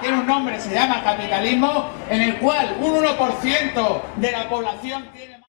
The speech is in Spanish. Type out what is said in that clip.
Tiene un nombre, se llama capitalismo, en el cual un 1% de la población tiene